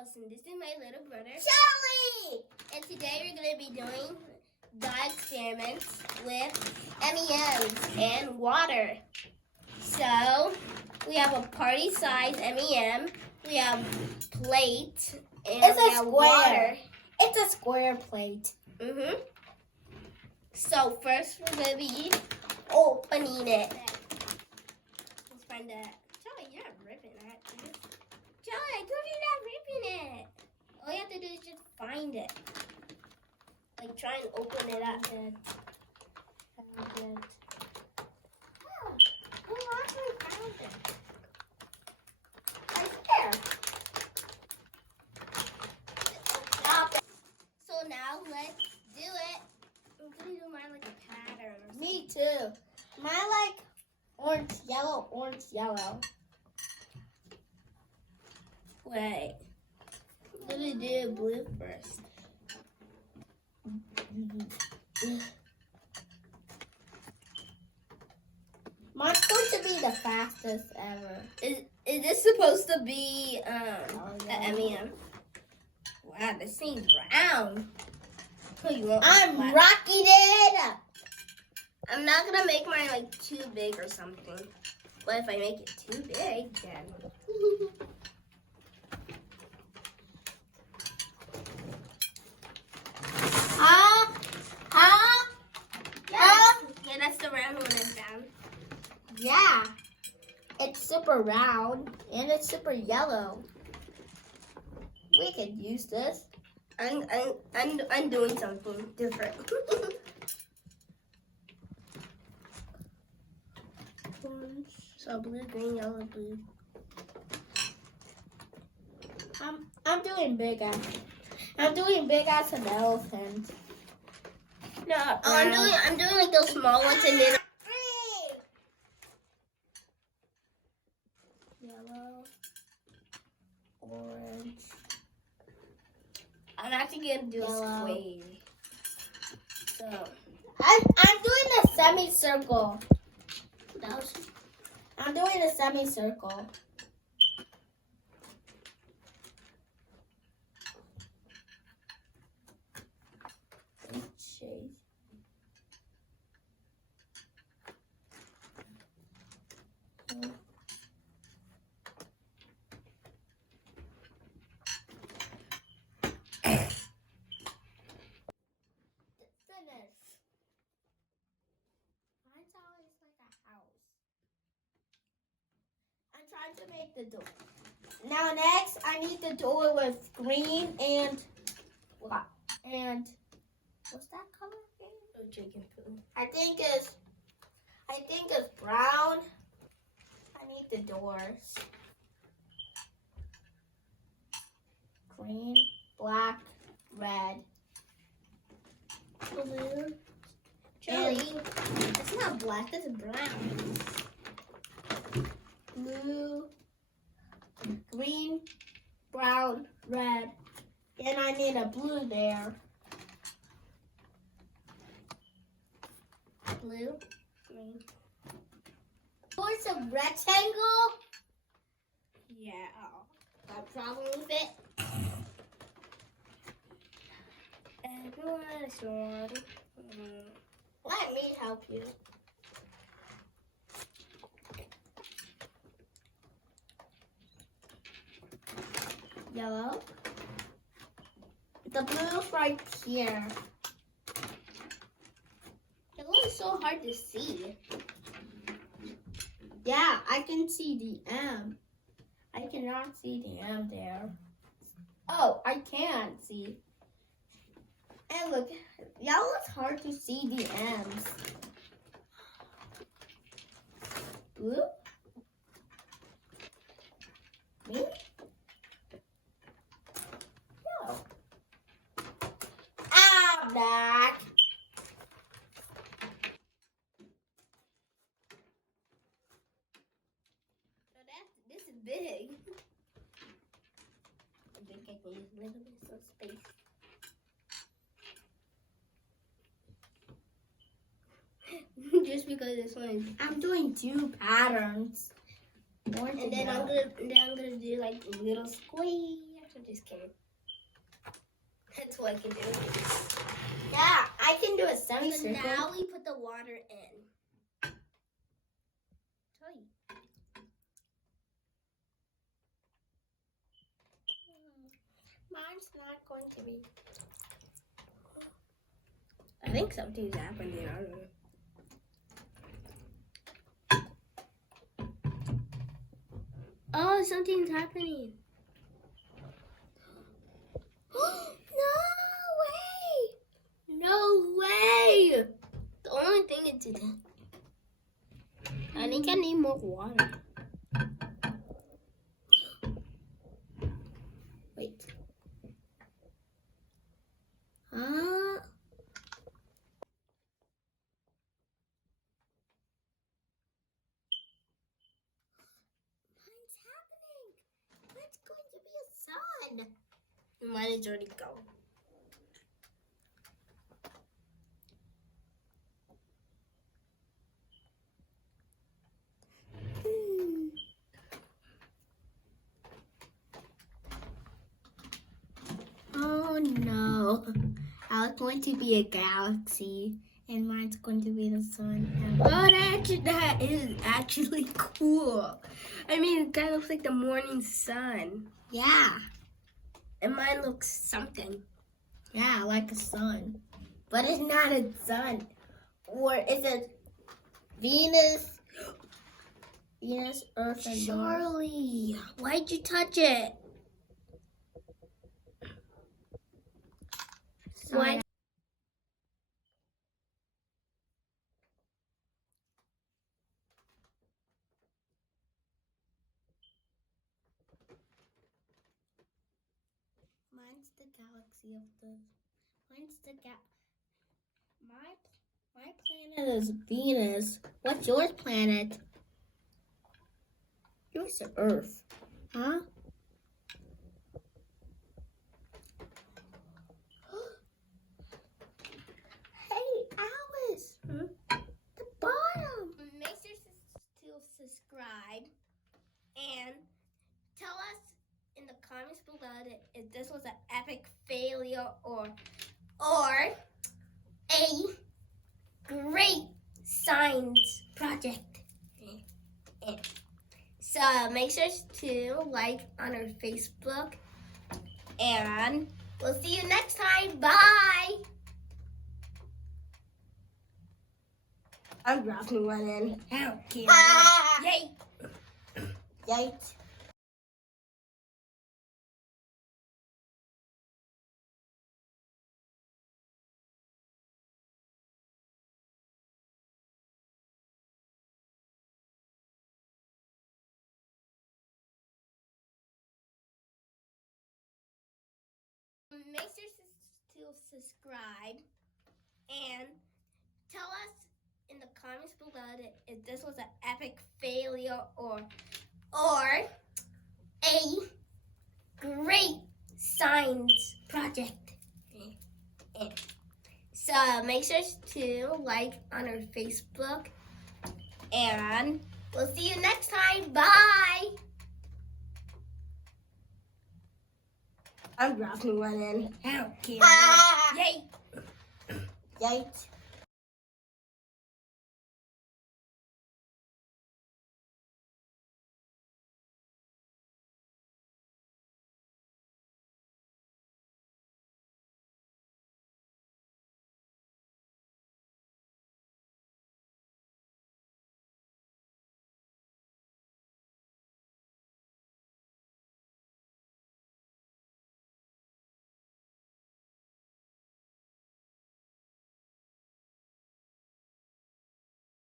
Allison. This is my little brother, Charlie! and today we're going to be doing dye experiments with M&Ms and water. So, we have a party size M&M, we have plate, and It's we a have square. water. It's a square plate. So, first we're going to be opening it. Let's find that. Charlie, you're not ripping that. Charlie, I told you you're not ripping it. All you have to do is just find it. Like, try and open it up. Who actually found it? Right there. So now let's do it. I'm gonna do mine like a pattern. Or Me too. Mine like orange, yellow, orange, yellow. Wait. Let me do blue first. Mine's going to be the fastest ever. Is this supposed to be the yeah. M&M? Wow, this thing's round. Oh, you want I'm flat? rocking it up. I'm not gonna make mine like too big or something. But if I make it too big, then yeah, that's the round one I found. Yeah. It's super round and it's super yellow. We could use this. I'm doing something different. So blue, green, yellow, blue. I'm doing big as an elephant. No, I'm doing like those small ones and then Yellow, orange. I'm actually gonna do Yellow. a square. So I'm doing a semicircle. that was I'm doing a semicircle. Shade. Mine's always like a house. I'm trying to make the door. Now next, I need the door with green and what? And what's that color again? chicken poo. I think it's brown. I need the doors. Green, black, red, blue. Charlie, it's not black, that's brown. Blue, green, brown, red, and I need a blue there. Blue, green. What's a rectangle? Yeah, got a problem with it. Everyone is one. Let me help you. Yellow. The blue's right here. Yellow is so hard to see. Yeah, I can see the M. I cannot see the M there. Oh, I can see. And look, yellow's hard to see the M's. Blue? Green? Yellow. Ah, black. So this is big. I think I can use a little bit of space. Just because this one is, I'm doing two patterns. Orange and then I'm yellow. gonna do like little squares. I'm just kidding. That's what I can do. Yeah, I can do a So semicircle. now we put the water in. Tell you. Mine's not going to be. I think something's happening. I don't know. Oh, something's happening. No way! The only thing it did. I think I need more water. Wait. Mine's happening. It's going to be a sun. Mine is already gone. Oh no. I was going to be a galaxy, and mine's going to be the sun. Oh, that is actually cool. I mean, it kind of looks like the morning sun. Yeah. And mine looks something. Yeah, like a sun. But it's not a sun. Or is it Venus? Venus, Earth, and Mars. Charlie, why'd you touch it? Why? Mine's the galaxy of the. Mine's the My planet is Venus. What's yours planet? Yours is Earth. Huh? Hey, Alice. The bottom. Make sure to subscribe and tell us in the comments below if this was an epic failure or a great science project. So make sure to like on our Facebook, and we'll see you next time. Bye. I'm dropping one in. I don't care. Yay. Yikes. Make sure to subscribe and tell us in the comments below if this was an epic failure or a great science project. So make sure to like on our Facebook, and we'll see you next time. Bye. I'm dropping one in. I don't care. Yay. Yikes.